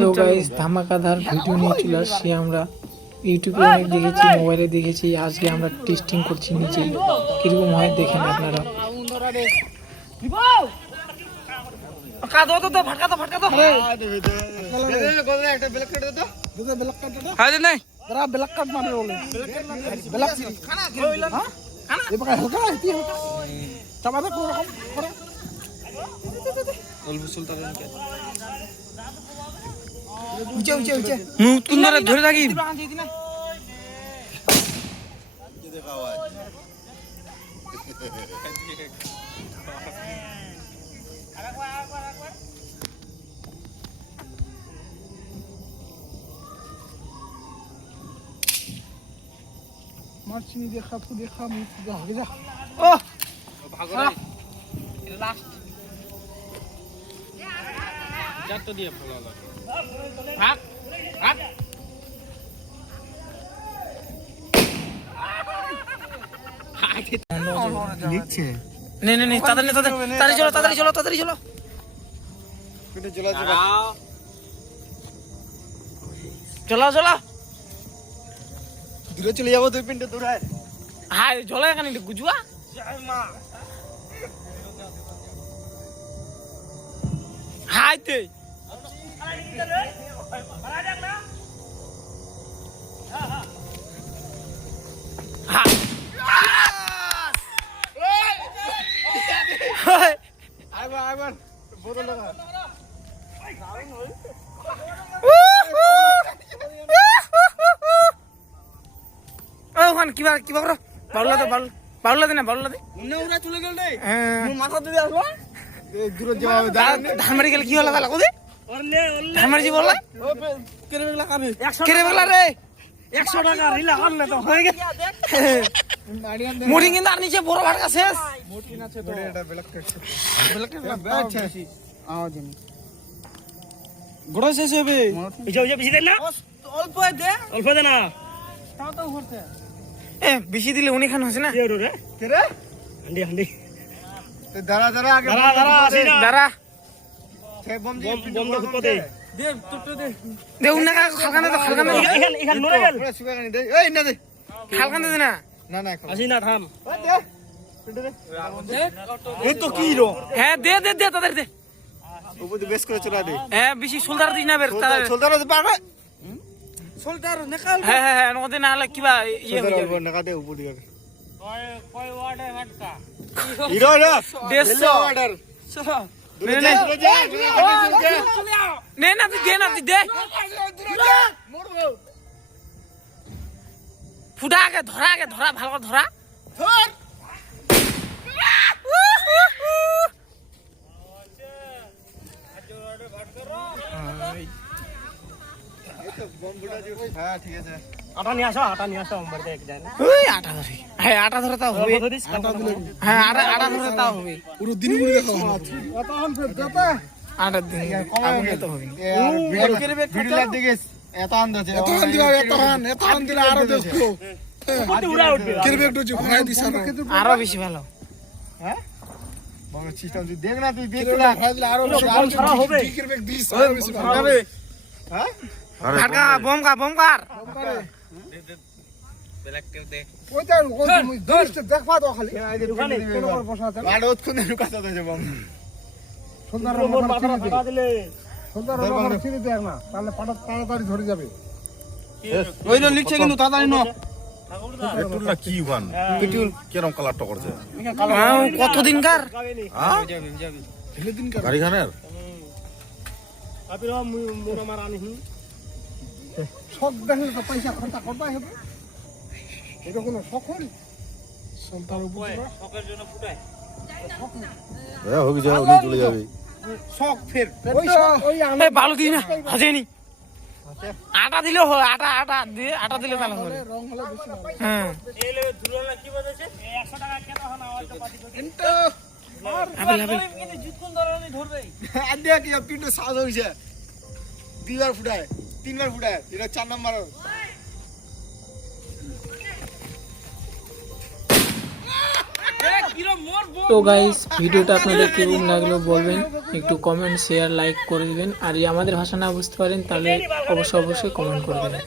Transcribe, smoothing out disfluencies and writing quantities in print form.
তো guys ধামাকাদার video নিয়ে চলে আসছি আমরা। ইউটিউবে অনেক দেখেছি, মোবাইলে দেখেছি, আজকে আমরা টেস্টিং করছি নিজে, কিরকম হয় দেখেন আপনারা। ধরে থাকি মারছিনি দেখা মুখ ভাগে যা। ও ভাগো রে, এটা লাস্ট চারটা দিয়ে ভালো লাগে। ভাগ ভাগ লিখছে নে নে নে তাড়াতাড়ি চলো পিঠে চলা চলো দূরে চলে যাবো, দুই পিন্টে দূরে হাই চলো এখানে গুজুয়া হাই তে আইবার বোতল লাগা ওখানে কিবা করো বাউলা দে উন্না উড়া চলে গেল রে। হ্যাঁ মোর মাথা দিয়ে আসলো দূরে যাওয়া ধানমারি গেলে কি হলো তাহলে কোদে ধানমারি জি বললা কেরে বেলা কানে কেরে বেলা রে 100 টাকা রিলা করলে তো হয়ে গেছে। মোটিং কিন্তু আর নিচে বড় ভাড়া শেষ মোটিন আছে তো এটা বেলা আচ্ছা আওয়াজ নি বড় শেষ হবে। ওই বেশি দেন না অল্প দে না তাও করতে বেশি দিলে উনি খান হচ্ছে না কেরে হান্ডি দাঁড়া আগে আসি না দাঁড়া সে বম দে খুব দে দে উনি খালখানে এখান নরে গেল পুরো সুগাগানি দে এই না দে খালখানে দে না আসি না থাম দে এই তো কি রো হ্যাঁ দে তাদের দে উপর দিয়ে বেশ করে চলা দে। হ্যাঁ বেশি সোলদার দিস না বের সোলদার পারবে সোলদার নেকাল হ্যাঁ নদে না হলে কিবা ইয়ে হয়ে যাবে নাকা দে উপর দিয়ে কয় ওয়ার্ডে হাটকা হিরো রে 150 অর্ডার চলো নে না তুই দে ফুটা আগে ধরা ভালো করে ধরা ধর হ্যাঁ ঠিক আছে আটা নিয়ে আসো বাড়িতে এক যায় না ওই আটা ধরে হ্যাঁ আটা ধরে তাও হবে হ্যাঁ আটা ধরে তাও হবে পুরো দিন ঘুরে দেখো তখন ফের দাতা আটা দিন আগুনে তো হবে ভিডিও লাগ দেখিস এত আন্দাজে এত আন দিলে আরো দেখো উড়া উঠবে কিরবে একটু ঘোরাই দিছ আরো বেশি ভালো হ্যাঁ বড় সিস্টেম তুই দেখ না তুই দেখ না ফাইল আরো সারা হবে কিরবে দিছ আরো বেশি ভালো হবে হ্যাঁ ফাটকা বম কার ওইটা ওই দৃষ্টি দেখবা তো খালি ওখানে কোন করে বসা আছে আর ওখানে লুকাতে আছে বম সুন্দর মাথা ফাটা দিলে সুন্দর মাথা ছিড়ে দেখ না তাহলে তাড়াতাড়ি ধরে যাবে ওইটা লিখছে কিন্তু তাড়াতাড়ি ন পেট্রোলটা কি ওখান পেট্রোল কিরকম কালারটা করছে কতদিন কার ফেলে দিন কার গাড়িখানের আপিরা মোরা মার আনি শখ দেখলে তো পয়সা খরচা করবাই হবে। এটা কোনো শখ হল সন্তান শখের জন্য ফুটায় হোক যা উনি চলে যাবে শখ ফের ওই শখ ওই আমি ভালো দিই না হাজেনি আটা দিলে হয় আটা দিলে ভালো হবে রং হলে বেশি ভালো। হ্যাঁ এই লেগে ধুরলা কি বলেছে 100 টাকা কেন হন আওয়াজটা পাতি করতে কিন্তু আবেল কিন্তু জুতকুন ধরনি ধরবে আদিয়া কি পিন্ড সাজ হইছে দুইবার ফুটায় তিনবার ফুটায় এটা 4 নাম্বার কিলো তো গাইস ভিডিওটা আপনাদের কেমন লাগলো বলবেন, একটু কমেন্ট শেয়ার লাইক করে দিবেন। আর যদি আমাদের ভাষা না বুঝতে পারেন তাহলে অবশ্যই কমেন্ট করে দেবেন।